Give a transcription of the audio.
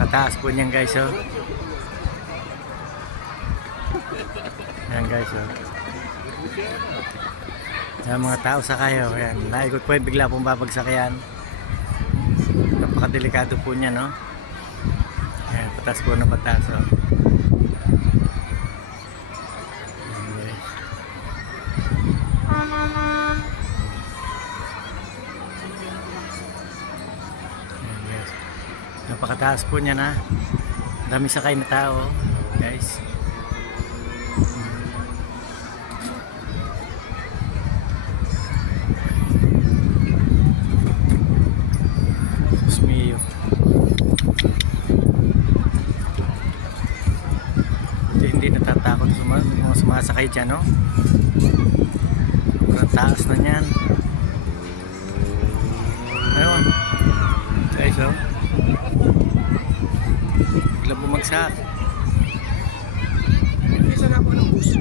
Napakataas po niyan guys, oh. Ayan guys, oh. Ayan mga tao sa kayo. Ayan, naikot po yung bigla pong babagsak yan. Napakadelikado po niya, no? Ayan, patas po na patas, oh. Napakataas po niya na. Dami sakay na tao, guys. Sus mio. Hindi natatakot mga sumasakay dyan, no? Sobrang taas na niyan. Ayun. Guys, oh. Bigla bumagsak. Isa na po ng bus.